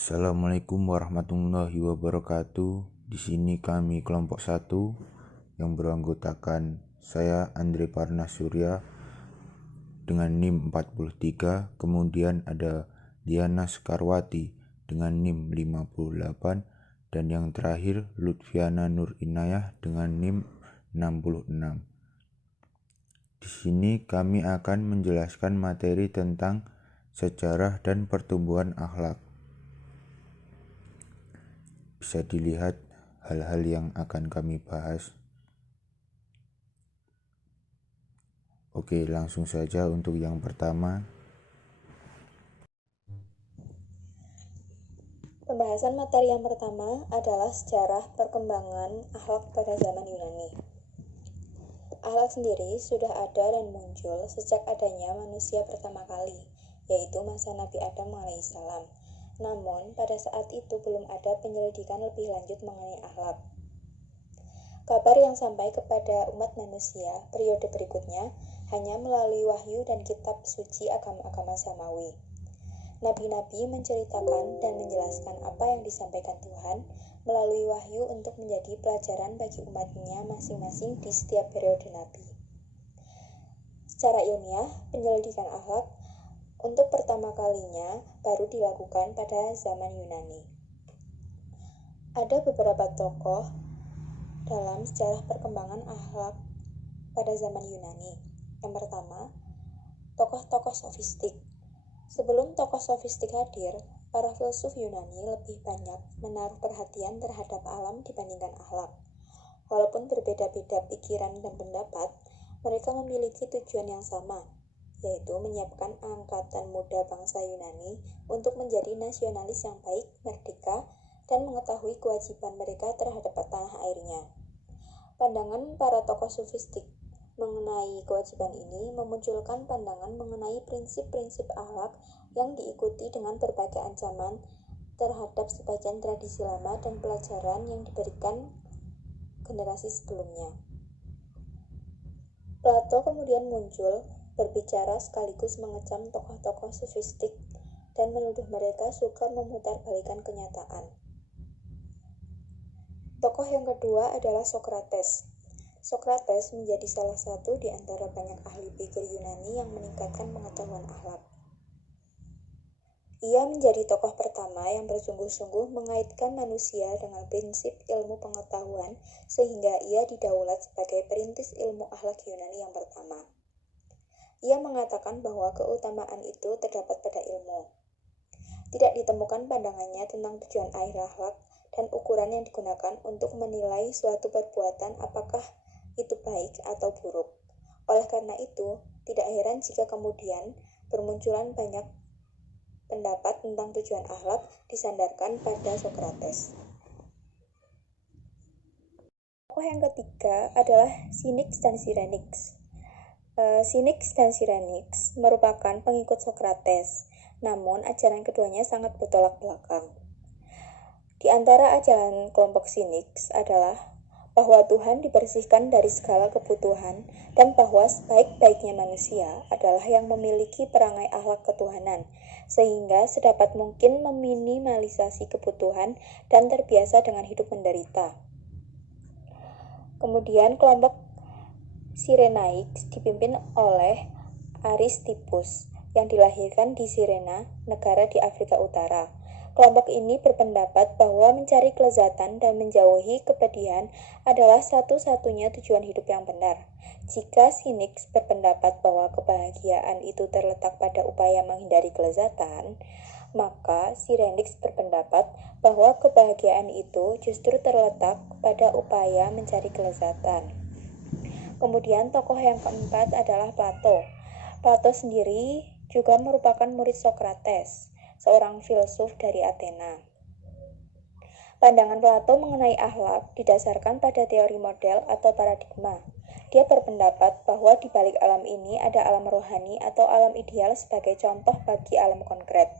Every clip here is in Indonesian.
Assalamualaikum warahmatullahi wabarakatuh. Di sini kami kelompok 1 yang beranggotakan saya Andre Parnas Surya dengan NIM 43, kemudian ada Diana Skarwati dengan NIM 58 dan yang terakhir Lutfiana Nur Inayah dengan NIM 66. Di sini kami akan menjelaskan materi tentang sejarah dan pertumbuhan akhlak. Bisa dilihat hal-hal yang akan kami bahas. Oke, langsung saja untuk yang pertama. Pembahasan materi yang pertama adalah sejarah perkembangan akhlak pada zaman Yunani. Akhlak sendiri sudah ada dan muncul sejak adanya manusia pertama kali, yaitu masa Nabi Adam alaihissalam. Namun, pada saat itu belum ada penyelidikan lebih lanjut mengenai akhlak. Kabar yang sampai kepada umat manusia periode berikutnya hanya melalui wahyu dan kitab suci agama-agama samawi. Nabi-nabi menceritakan dan menjelaskan apa yang disampaikan Tuhan melalui wahyu untuk menjadi pelajaran bagi umatnya masing-masing di setiap periode Nabi. Secara ilmiah, penyelidikan akhlak untuk pertama kalinya baru dilakukan pada zaman Yunani. Ada beberapa tokoh dalam sejarah perkembangan akhlak pada zaman Yunani. Yang pertama, tokoh-tokoh sofistik. Sebelum tokoh sofistik hadir, para filsuf Yunani lebih banyak menaruh perhatian terhadap alam dibandingkan akhlak. Walaupun berbeda-beda pikiran dan pendapat, mereka memiliki tujuan yang sama, yaitu menyiapkan angkatan muda bangsa Yunani untuk menjadi nasionalis yang baik, merdeka, dan mengetahui kewajiban mereka terhadap tanah airnya. Pandangan para tokoh sofistik mengenai kewajiban ini memunculkan pandangan mengenai prinsip-prinsip akhlak yang diikuti dengan berbagai ancaman terhadap sebagian tradisi lama dan pelajaran yang diberikan generasi sebelumnya. Plato kemudian muncul, berbicara sekaligus mengecam tokoh-tokoh sofistik dan menuduh mereka suka memutarbalikkan kenyataan. Tokoh yang kedua adalah Sokrates. Sokrates menjadi salah satu di antara banyak ahli pikir Yunani yang meningkatkan pengetahuan akhlak. Ia menjadi tokoh pertama yang bersungguh-sungguh mengaitkan manusia dengan prinsip ilmu pengetahuan sehingga ia didaulat sebagai perintis ilmu akhlak Yunani yang pertama. Ia mengatakan bahwa keutamaan itu terdapat pada ilmu. Tidak ditemukan pandangannya tentang tujuan akhir akhlak dan ukuran yang digunakan untuk menilai suatu perbuatan apakah itu baik atau buruk. Oleh karena itu, tidak heran jika kemudian bermunculan banyak pendapat tentang tujuan akhlak disandarkan pada Sokrates. Tokoh yang ketiga adalah Cynics dan Cyrenix. Cynics dan Cyrenix merupakan pengikut Sokrates, namun ajaran keduanya sangat bertolak belakang. Di antara ajaran kelompok Cynics adalah bahwa Tuhan dibersihkan dari segala kebutuhan dan bahwa sebaik-baiknya manusia adalah yang memiliki perangai akhlak ketuhanan, sehingga sedapat mungkin meminimalisasi kebutuhan dan terbiasa dengan hidup menderita. Kemudian kelompok Cyrenaics dipimpin oleh Aristippus yang dilahirkan di Cyrene, negara di Afrika Utara. Kelompok ini berpendapat bahwa mencari kelezatan dan menjauhi kepedihan adalah satu-satunya tujuan hidup yang benar. Jika Cynics berpendapat bahwa kebahagiaan itu terletak pada upaya menghindari kelezatan, maka Cyrenix berpendapat bahwa kebahagiaan itu justru terletak pada upaya mencari kelezatan. Kemudian tokoh yang keempat adalah Plato. Plato sendiri juga merupakan murid Sokrates, seorang filsuf dari Athena. Pandangan Plato mengenai akhlak didasarkan pada teori model atau paradigma. Dia berpendapat bahwa di balik alam ini ada alam rohani atau alam ideal sebagai contoh bagi alam konkret.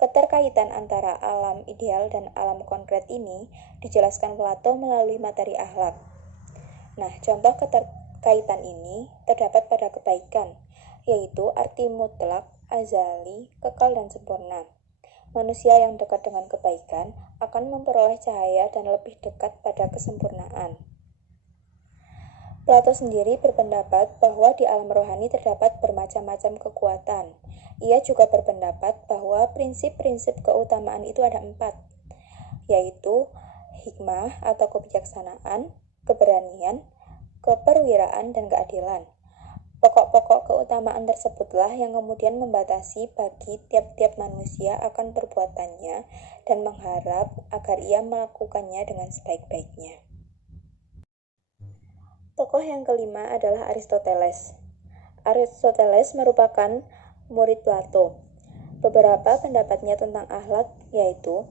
Keterkaitan antara alam ideal dan alam konkret ini dijelaskan Plato melalui materi akhlak. Nah, contoh keterkaitan ini terdapat pada kebaikan, yaitu arti mutlak, azali, kekal dan sempurna. Manusia yang dekat dengan kebaikan akan memperoleh cahaya dan lebih dekat pada kesempurnaan. Plato sendiri berpendapat bahwa di alam rohani terdapat bermacam-macam kekuatan. Ia juga berpendapat bahwa prinsip-prinsip keutamaan itu ada 4, yaitu hikmah atau kebijaksanaan, keberanian, keperwiraan, dan keadilan. Pokok-pokok keutamaan tersebutlah yang kemudian membatasi bagi tiap-tiap manusia akan perbuatannya dan mengharap agar ia melakukannya dengan sebaik-baiknya. Tokoh yang kelima adalah Aristoteles. Aristoteles merupakan murid Plato. Beberapa pendapatnya tentang akhlak yaitu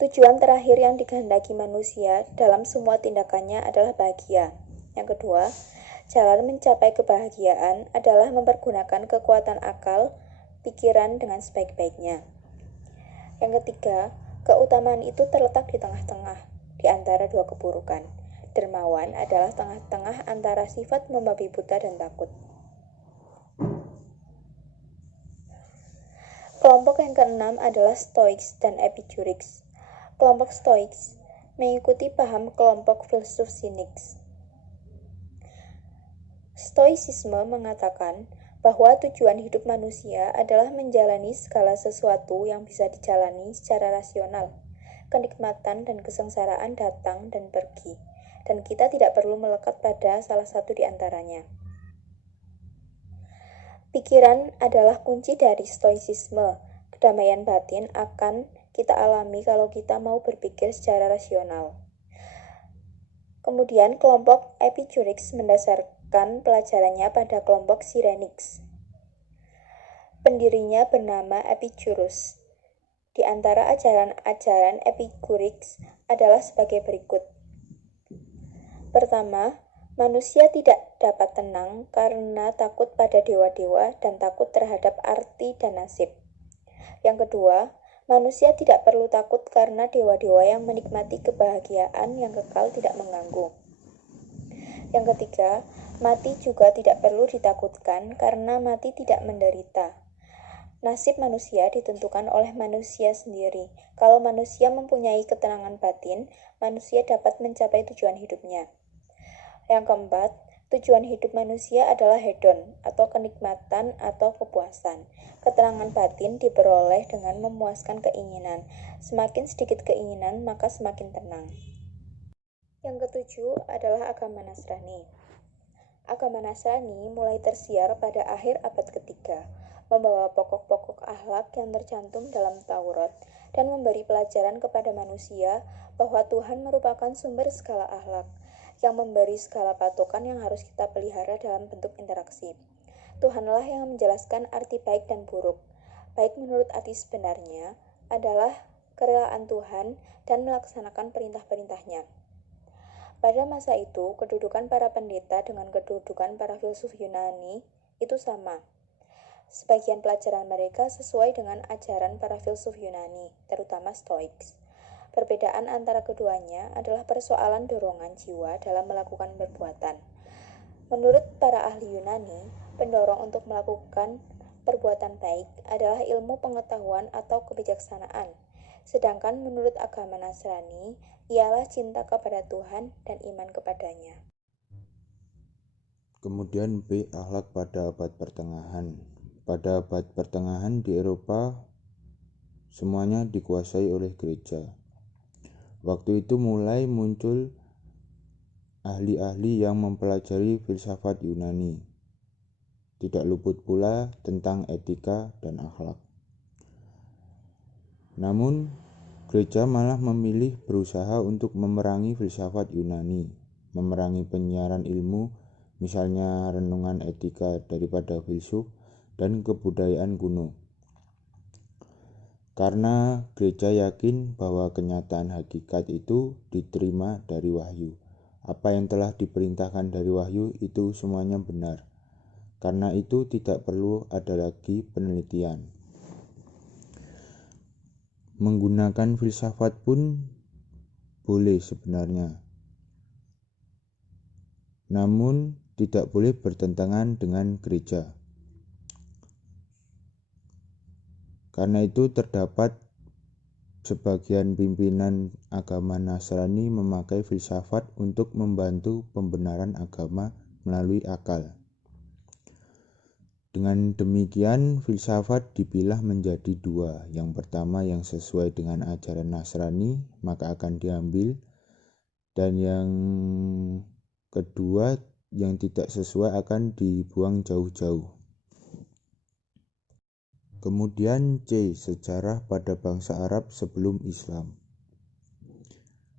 tujuan terakhir yang dikehendaki manusia dalam semua tindakannya adalah bahagia. Yang kedua, jalan mencapai kebahagiaan adalah mempergunakan kekuatan akal, pikiran dengan sebaik-baiknya. Yang ketiga, keutamaan itu terletak di tengah-tengah, di antara dua keburukan. Dermawan adalah tengah-tengah antara sifat membabi buta dan takut. Kelompok yang keenam adalah Stoics dan Epicurus. Kelompok Stoics mengikuti paham kelompok filsuf Cynics. Stoicisme mengatakan bahwa tujuan hidup manusia adalah menjalani segala sesuatu yang bisa dijalani secara rasional. Kenikmatan dan kesengsaraan datang dan pergi, dan kita tidak perlu melekat pada salah satu di antaranya. Pikiran adalah kunci dari Stoicisme. Kedamaian batin akan kita alami kalau kita mau berpikir secara rasional. Kemudian kelompok Epicurus mendasarkan pelajarannya pada kelompok Cyrenix. Pendirinya bernama Epicurus. Di antara ajaran-ajaran Epicurus adalah sebagai berikut. Pertama, manusia tidak dapat tenang karena takut pada dewa-dewa dan takut terhadap arti dan nasib. Yang kedua, manusia tidak perlu takut karena dewa-dewa yang menikmati kebahagiaan yang kekal tidak mengganggu. Yang ketiga, mati juga tidak perlu ditakutkan karena mati tidak menderita. Nasib manusia ditentukan oleh manusia sendiri. Kalau manusia mempunyai ketenangan batin, manusia dapat mencapai tujuan hidupnya. Yang keempat, tujuan hidup manusia adalah hedon atau kenikmatan atau kepuasan. Ketenangan batin diperoleh dengan memuaskan keinginan. Semakin sedikit keinginan, maka semakin tenang. Yang ketujuh adalah agama Nasrani. Agama Nasrani mulai tersiar pada akhir abad ketiga, membawa pokok-pokok akhlak yang tercantum dalam Taurat dan memberi pelajaran kepada manusia bahwa Tuhan merupakan sumber segala akhlak, yang memberi segala patokan yang harus kita pelihara dalam bentuk interaksi. Tuhanlah yang menjelaskan arti baik dan buruk. Baik menurut arti sebenarnya adalah kerelaan Tuhan dan melaksanakan perintah-perintahnya. Pada masa itu, kedudukan para pendeta dengan kedudukan para filsuf Yunani itu sama. Sebagian pelajaran mereka sesuai dengan ajaran para filsuf Yunani, terutama Stoics. Perbedaan antara keduanya adalah persoalan dorongan jiwa dalam melakukan perbuatan. Menurut para ahli Yunani, pendorong untuk melakukan perbuatan baik adalah ilmu pengetahuan atau kebijaksanaan. Sedangkan menurut agama Nasrani, ialah cinta kepada Tuhan dan iman kepadanya. Kemudian B. Akhlak pada abad pertengahan. Pada abad pertengahan di Eropa, semuanya dikuasai oleh gereja. Waktu itu mulai muncul ahli-ahli yang mempelajari filsafat Yunani. Tidak luput pula tentang etika dan akhlak. Namun, gereja malah memilih berusaha untuk memerangi filsafat Yunani, memerangi penyiaran ilmu, misalnya renungan etika daripada filsuf dan kebudayaan kuno. Karena gereja yakin bahwa kenyataan hakikat itu diterima dari wahyu. Apa yang telah diperintahkan dari wahyu itu semuanya benar. Karena itu tidak perlu ada lagi penelitian. Menggunakan filsafat pun boleh sebenarnya. Namun tidak boleh bertentangan dengan gereja. Karena itu terdapat sebagian pimpinan agama Nasrani memakai filsafat untuk membantu pembenaran agama melalui akal. Dengan demikian, filsafat dipilah menjadi dua. Yang pertama yang sesuai dengan ajaran Nasrani, maka akan diambil. Dan yang kedua yang tidak sesuai akan dibuang jauh-jauh. Kemudian C. Sejarah pada bangsa Arab sebelum Islam.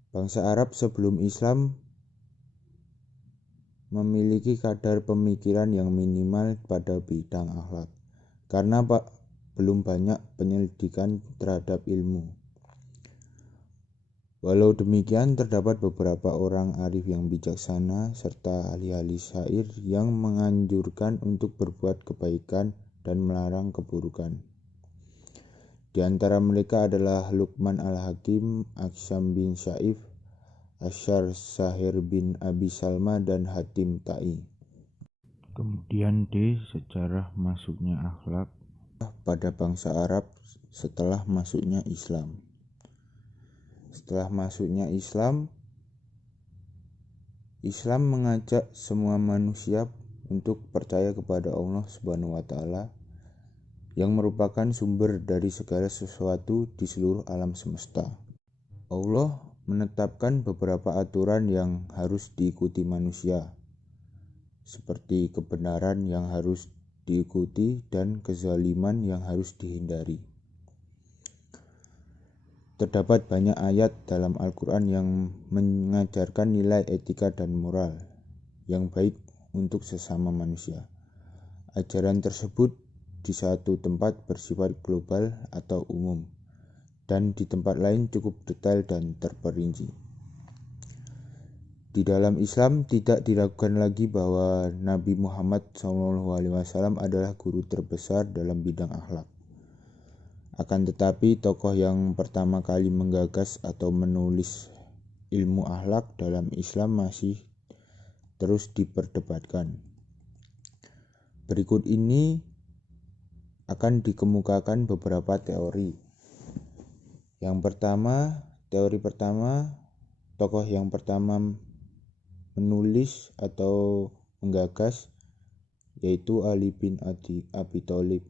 Bangsa Arab sebelum Islam memiliki kadar pemikiran yang minimal pada bidang akhlak, karena belum banyak penyelidikan terhadap ilmu. Walau demikian, terdapat beberapa orang arif yang bijaksana serta ahli-ahli syair yang menganjurkan untuk berbuat kebaikan dan melarang keburukan. Di antara mereka adalah Luqman al-Hakim, Aksam bin Syaif, Asyar Sahir bin Abi Salma, dan Hatim Ta'i. Kemudian D. Sejarah masuknya akhlak pada bangsa Arab setelah masuknya Islam. Setelah masuknya Islam mengajak semua manusia untuk percaya kepada Allah Subhanahu wa Ta'ala yang merupakan sumber dari segala sesuatu di seluruh alam semesta. Allah menetapkan beberapa aturan yang harus diikuti manusia, seperti kebenaran yang harus diikuti dan kezaliman yang harus dihindari. Terdapat banyak ayat dalam Al-Quran yang mengajarkan nilai etika dan moral yang baik untuk sesama manusia. Ajaran tersebut di satu tempat bersifat global atau umum, dan di tempat lain cukup detail dan terperinci. Di dalam Islam tidak diragukan lagi bahwa Nabi Muhammad SAW adalah guru terbesar dalam bidang akhlak. Akan tetapi tokoh yang pertama kali menggagas atau menulis ilmu akhlak dalam Islam masih terus diperdebatkan. Berikut ini akan dikemukakan beberapa teori. Teori pertama, tokoh yang pertama menulis atau menggagas yaitu Ali bin Abi Thalib.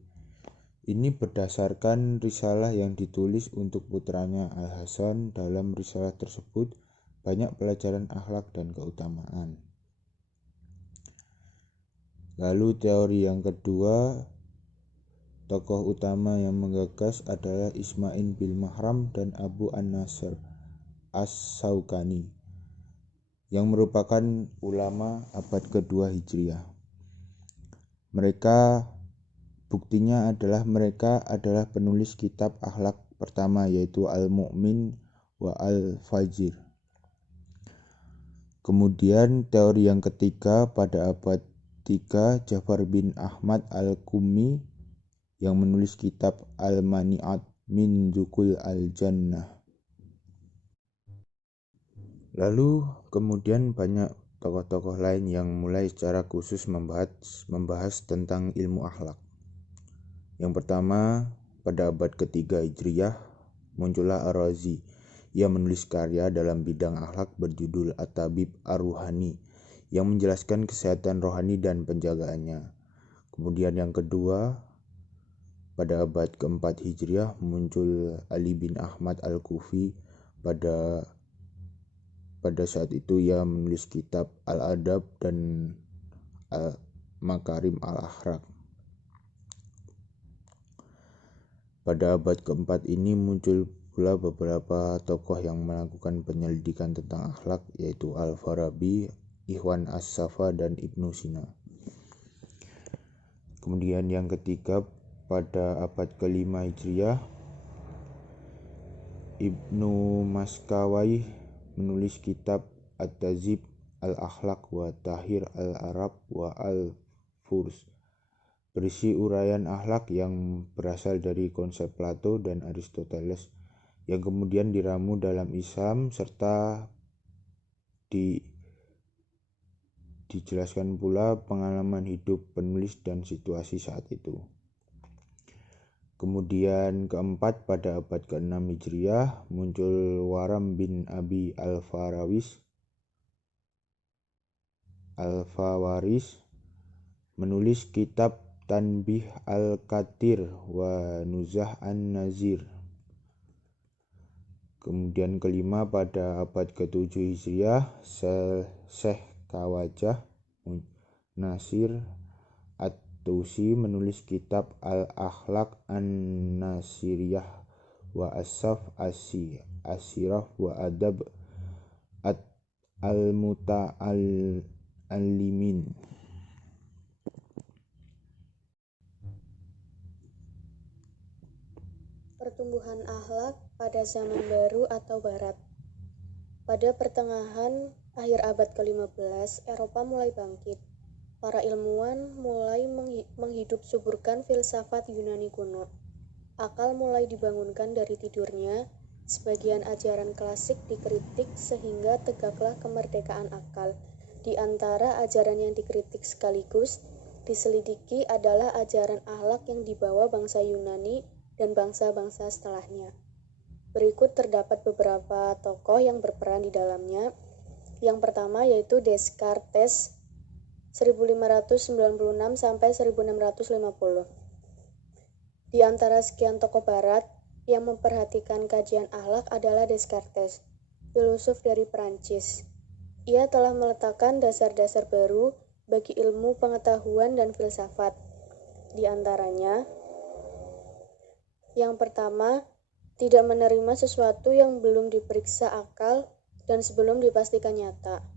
Ini berdasarkan risalah yang ditulis untuk putranya Al-Hasan. Dalam risalah tersebut banyak pelajaran akhlak dan keutamaan. Lalu teori yang kedua, tokoh utama yang menggagas adalah Ismail bin Mahram dan Abu An-Nasr As-Syaukani yang merupakan ulama abad kedua Hijriah. Buktinya adalah mereka adalah penulis kitab akhlak pertama, yaitu Al-Mu'min wa Al-Fajir. Kemudian teori yang ketiga, pada abad 3, Ja'far bin Ahmad Al-Qummi yang menulis kitab Al-Mani'at min Dzukul Al-Jannah. Lalu kemudian banyak tokoh-tokoh lain yang mulai secara khusus membahas tentang ilmu akhlak. Yang pertama, pada abad ketiga Hijriah muncullah Ar-Razi. Ia menulis karya dalam bidang akhlak berjudul At-Tabib Ar-Ruhani yang menjelaskan kesehatan rohani dan penjagaannya. Kemudian yang kedua, pada abad keempat Hijriah muncul Ali bin Ahmad Al-Kufi. Pada saat itu ia menulis kitab Al-Adab dan Al-Makarim Al-Akhlaq. Pada abad keempat ini muncul pula beberapa tokoh yang melakukan penyelidikan tentang akhlak, yaitu Al-Farabi, Ikhwan As-Safa, dan Ibnu Sina. Kemudian yang ketiga, pada abad kelima Hijriah, Ibnu Maskawayh menulis kitab At-Tazib Al-Akhlaq wa Tahir Al-Arab wa Al-Furs, berisi uraian akhlak yang berasal dari konsep Plato dan Aristoteles yang kemudian diramu dalam Islam, serta dijelaskan pula pengalaman hidup penulis dan situasi saat itu. Kemudian keempat, pada abad ke-6 Hijriah muncul Waram bin Abi Al-Fawaris menulis kitab Tanbih Al-Katir wa Nuzah An-Nazir. Kemudian kelima, pada abad ke-7 Hijriah Syekh Khawajah Nasir At-Tusi menulis kitab Al-Akhlaq An-Nasiriyah wa As-Saf As-Sirah wa Adab Al-Muta'allimin. Pertumbuhan akhlak pada zaman baru atau barat. Pada pertengahan akhir abad ke-15, Eropa mulai bangkit. Para ilmuwan mulai menghidup suburkan filsafat Yunani kuno. Akal mulai dibangunkan dari tidurnya, sebagian ajaran klasik dikritik sehingga tegaklah kemerdekaan akal. Di antara ajaran yang dikritik sekaligus diselidiki adalah ajaran akhlak yang dibawa bangsa Yunani dan bangsa-bangsa setelahnya. Berikut terdapat beberapa tokoh yang berperan di dalamnya. Yang pertama yaitu Descartes 1596 sampai 1650. Di antara sekian tokoh barat yang memperhatikan kajian akhlak adalah Descartes, filosof dari Prancis. Ia telah meletakkan dasar-dasar baru bagi ilmu pengetahuan dan filsafat. Di antaranya, yang pertama, tidak menerima sesuatu yang belum diperiksa akal dan sebelum dipastikan nyata.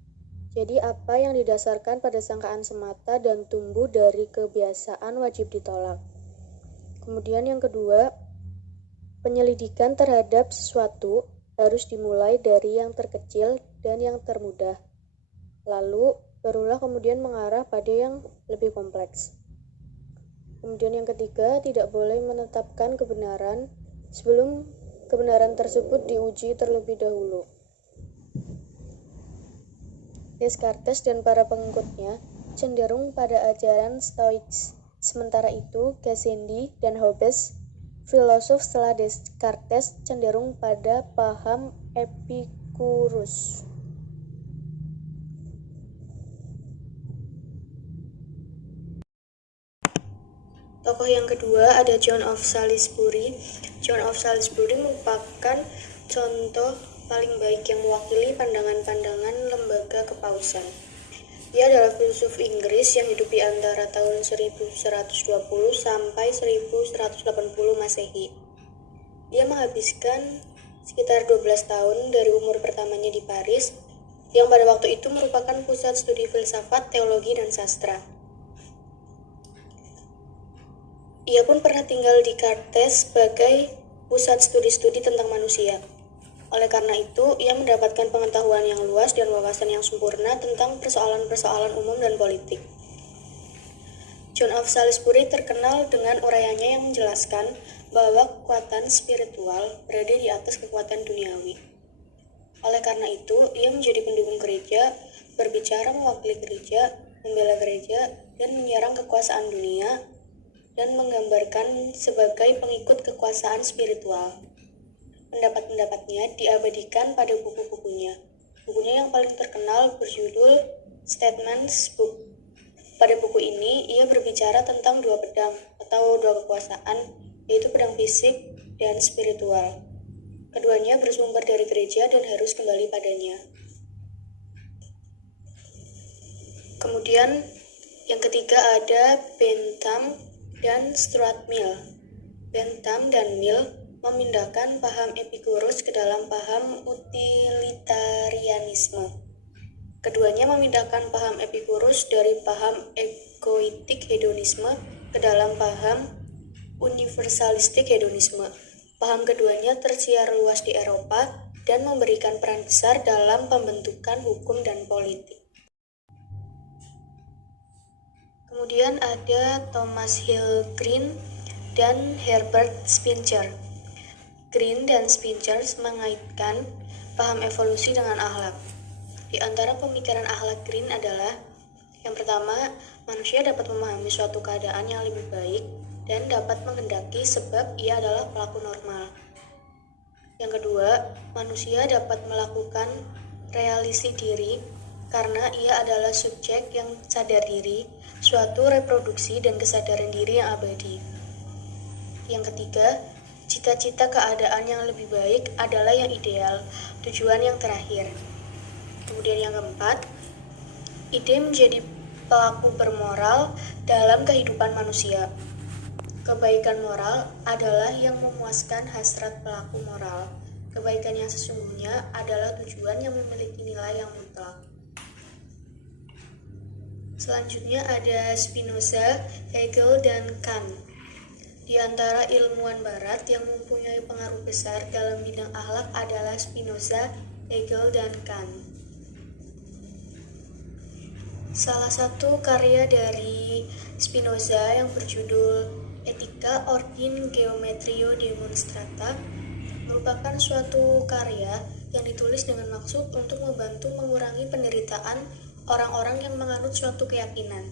Jadi apa yang didasarkan pada sangkaan semata dan tumbuh dari kebiasaan wajib ditolak. Kemudian yang kedua, penyelidikan terhadap sesuatu harus dimulai dari yang terkecil dan yang termudah. Lalu barulah kemudian mengarah pada yang lebih kompleks. Kemudian yang ketiga, tidak boleh menetapkan kebenaran sebelum kebenaran tersebut diuji terlebih dahulu. Descartes dan para pengikutnya cenderung pada ajaran Stoics. Sementara itu, Gassendi dan Hobbes, filosof setelah Descartes, cenderung pada paham Epicurus. Tokoh yang kedua ada John of Salisbury. John of Salisbury merupakan contoh paling baik yang mewakili pandangan-pandangan lembaga kepausan. Ia adalah filsuf Inggris yang hidup di antara tahun 1120 sampai 1180 Masehi. Ia menghabiskan sekitar 12 tahun dari umur pertamanya di Paris, yang pada waktu itu merupakan pusat studi filsafat, teologi, dan sastra. Ia pun pernah tinggal di Carthage sebagai pusat studi-studi tentang manusia. Oleh karena itu, ia mendapatkan pengetahuan yang luas dan wawasan yang sempurna tentang persoalan-persoalan umum dan politik. John of Salisbury terkenal dengan uraiannya yang menjelaskan bahwa kekuatan spiritual berada di atas kekuatan duniawi. Oleh karena itu, ia menjadi pendukung gereja, berbicara mewakili gereja, membela gereja, dan menyerang kekuasaan dunia, dan menggambarkan sebagai pengikut kekuasaan spiritual. Pendapat-pendapatnya diabadikan pada buku-bukunya. Bukunya yang paling terkenal berjudul Statements Book. Pada buku ini, ia berbicara tentang dua pedang atau dua kekuasaan, yaitu pedang fisik dan spiritual. Keduanya bersumber dari gereja dan harus kembali padanya. Kemudian, yang ketiga ada Bentham dan Stuart Mill. Bentham dan Mill memindahkan paham Epicurus ke dalam paham utilitarianisme. Keduanya memindahkan paham Epicurus dari paham egoistik hedonisme ke dalam paham universalistik hedonisme. Paham keduanya tersiar luas di Eropa dan memberikan peran besar dalam pembentukan hukum dan politik. Kemudian ada Thomas Hill Green dan Herbert Spencer. Green dan Spencer mengaitkan paham evolusi dengan akhlak. Di antara pemikiran akhlak Green adalah, yang pertama, manusia dapat memahami suatu keadaan yang lebih baik dan dapat menghendaki sebab ia adalah pelaku normal. Yang kedua, manusia dapat melakukan realisasi diri karena ia adalah subjek yang sadar diri, suatu reproduksi dan kesadaran diri yang abadi. Yang ketiga, cita-cita keadaan yang lebih baik adalah yang ideal, tujuan yang terakhir. Kemudian yang keempat, ide menjadi pelaku bermoral dalam kehidupan manusia. Kebaikan moral adalah yang memuaskan hasrat pelaku moral. Kebaikan yang sesungguhnya adalah tujuan yang memiliki nilai yang mutlak. Selanjutnya ada Spinoza, Hegel, dan Kant. Di antara ilmuwan barat yang mempunyai pengaruh besar dalam bidang akhlak adalah Spinoza, Hegel, dan Kant. Salah satu karya dari Spinoza yang berjudul Etika Ordine Geometrio Demonstrata merupakan suatu karya yang ditulis dengan maksud untuk membantu mengurangi penderitaan orang-orang yang menganut suatu keyakinan.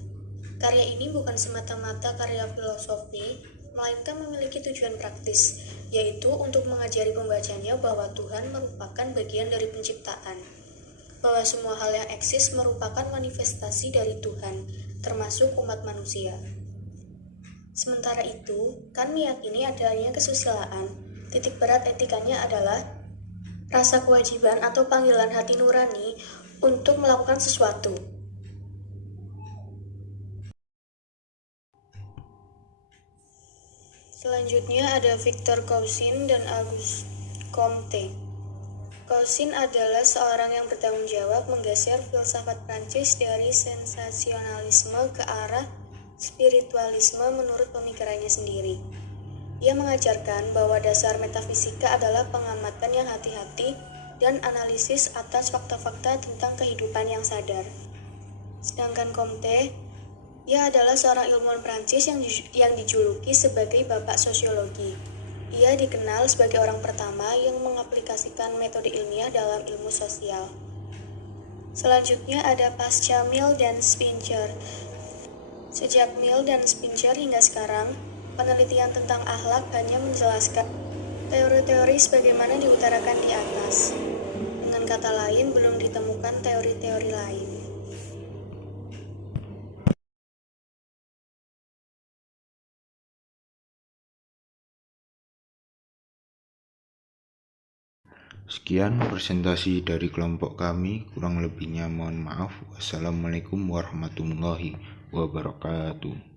Karya ini bukan semata-mata karya filosofi, melainkan memiliki tujuan praktis, yaitu untuk mengajari pembacanya bahwa Tuhan merupakan bagian dari penciptaan, bahwa semua hal yang eksis merupakan manifestasi dari Tuhan, termasuk umat manusia. Sementara itu, Kant meyakini adanya kesusilaan. Titik berat etikanya adalah rasa kewajiban atau panggilan hati nurani untuk melakukan sesuatu. Selanjutnya ada Victor Cousin dan Auguste Comte. Cousin adalah seorang yang bertanggung jawab menggeser filsafat Prancis dari sensasionalisme ke arah spiritualisme menurut pemikirannya sendiri. Ia mengajarkan bahwa dasar metafisika adalah pengamatan yang hati-hati dan analisis atas fakta-fakta tentang kehidupan yang sadar. Sedangkan Comte, ia adalah seorang ilmuwan Prancis yang dijuluki sebagai bapak sosiologi. Ia dikenal sebagai orang pertama yang mengaplikasikan metode ilmiah dalam ilmu sosial. Selanjutnya ada pasca Mill dan Spencer. Sejak Mill dan Spencer hingga sekarang, penelitian tentang akhlak hanya menjelaskan teori-teori sebagaimana diutarakan di atas. Dengan kata lain, belum ditemukan teori-teori lain. Sekian presentasi dari kelompok kami, kurang lebihnya mohon maaf. Wassalamualaikum warahmatullahi wabarakatuh.